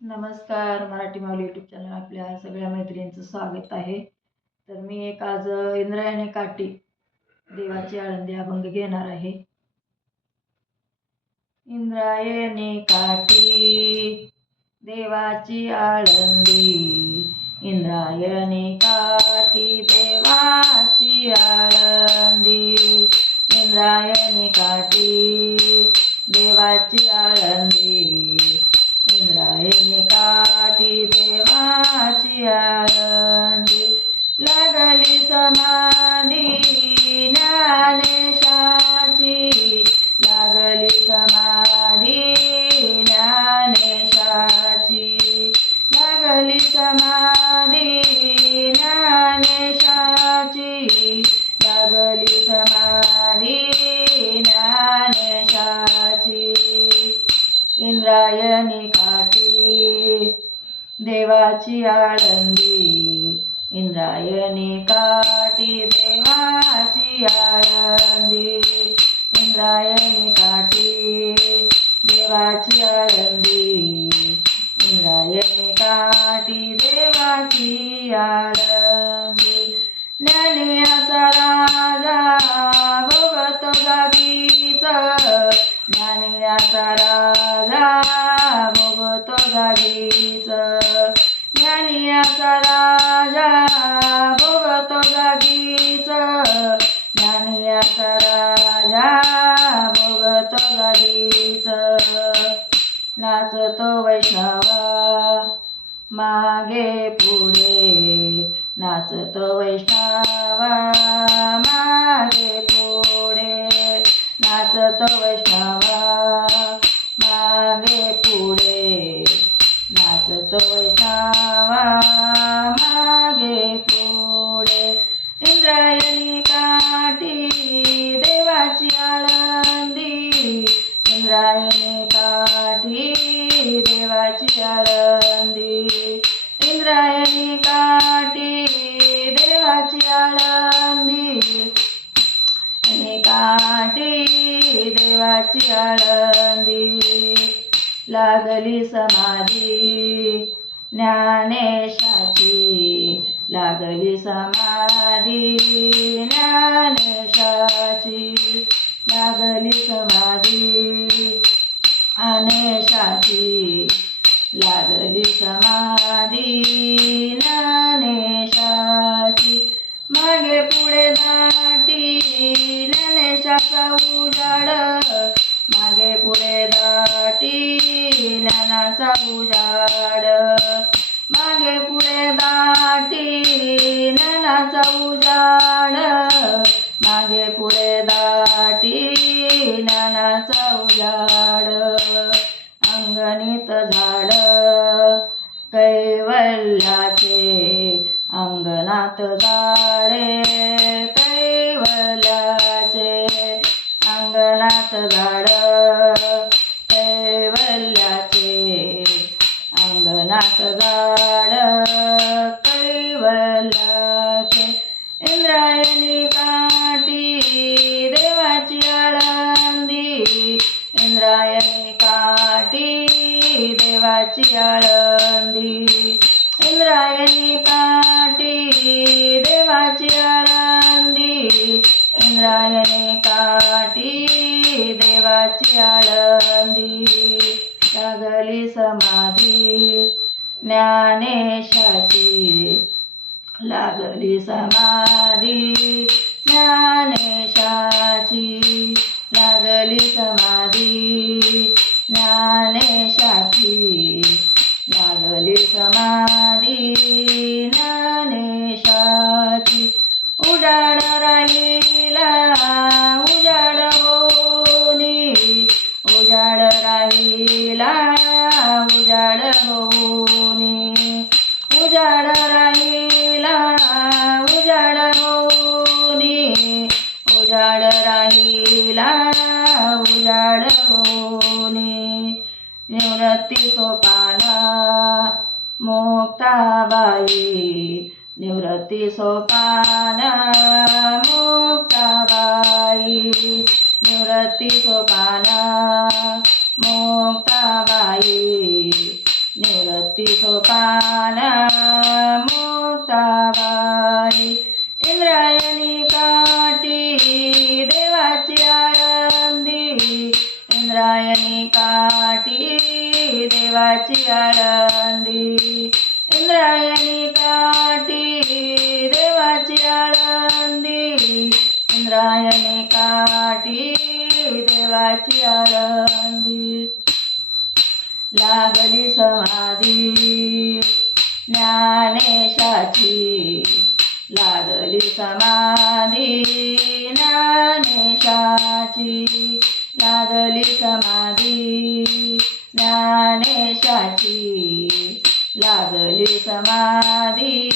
नमस्कार. मराठी माऊली YouTube channel आपल्या सगळ्या मैत्रिणींचं स्वागत आहे. तर मी एक आज इंद्रायणी काठी देवाची आळंदी अभंग घेणार आहे. इंद्रायणी काठी देवाची आळंदी, इंद्रायणी काठी देवाची आळंदी, इंद्रायणी काठी देवाची आळंदी, इंद्रायणी काठी देवाची आळंदी. लागली समाधी ज्ञानेशाची, लागली समाधी ज्ञानेशाची, लागली समाधी ज्ञानेशाची, लागली समाधी ज्ञानेशाची. इंद्रायणी काठी देवाची आळंदी, इंद्रायणी काठी देवाची आळंदी, इंद्रायणी काठी देवाची आळंदी, इंद्रायणी काठी देवाची आळंदी. ज्ञानियाचा राजा भोगतो जागीच, ज्ञानियाचा राजा भोगतो जागीच, ज्ञानियाचा राजा भोगतो जागीच, ज्ञानियाचा राजा भोगतो जागीच. नाचतो वैष्णवा मागे पुढे, नाचतो वैष्णवा मागे पुढे, नाचतो वैष्णवा मागे पुढे, नाचतो वैष्णवा मागे पुढे. इंद्रायणी काठी देवाची आळंदी, इंद्रायणी काठी देवाची आळंदी, इंद्रायणी काठी देवाची आळंदी, काठी देवाची आळंदी. लागली समाधी ज्ञानेशाची, लागली समाधी ज्ञानेशाची, लागली समाधी ज्ञानेशाची, लागली समाधी ज्ञानेशाची. मागे पुढे दाटी ज्ञानेशाचा उजाड, मागे पुढे दाटी ज्ञानाचा उजाड, मागे पुढे दाटी ज्ञानाचा उजाड, मागे पुढे दाटी ज्ञानाचा उजाड. अंगणित झाड कैवल्याचे, अंगणात झाडे कैवल्याचे, अंगणात झाड कैवल्याचे, अंगणात झाड कैवल्याचे. इंद्रायणी काठी देवाची आळंदी, इंद्रायणी काठी देवाची आळंदी, इंद्रायणी काठी देवाची आळंदी, इंद्रायणी काठी देवाची आळंदी. लागली समाधी ज्ञानेशाची, लागली समाधी ज्ञानेशाची, लागली समाधी ज्ञानेशाची, लागली समाधी ज्ञानेशाची. उजाड राहिला उजाड होनी, उजाड राहिला उजाड होनी, उजाड राहिला उजाड होनी, उजाड राहिला उजाड होनी. निवृत्ती सोपान मुक्ताबाई, निवृत्ती सोपान मुक्ताबाई, निवृत्ती सोपान मुक्ताबाई, निवृत्ती सोपान मुक्ताबाई इंद्रायणी काठी देवाची आळंदी इंद्रायणी काठी देवाची आळंदी इंद्रायणी काठी देवाची आळंदी इंद्रायणी काठी देवाची आळंदी लागली समाधी ज्ञानेशाची लागली समाधी ज्ञानेशाची लागली समाधी ज्ञानेशाची लागली समाधी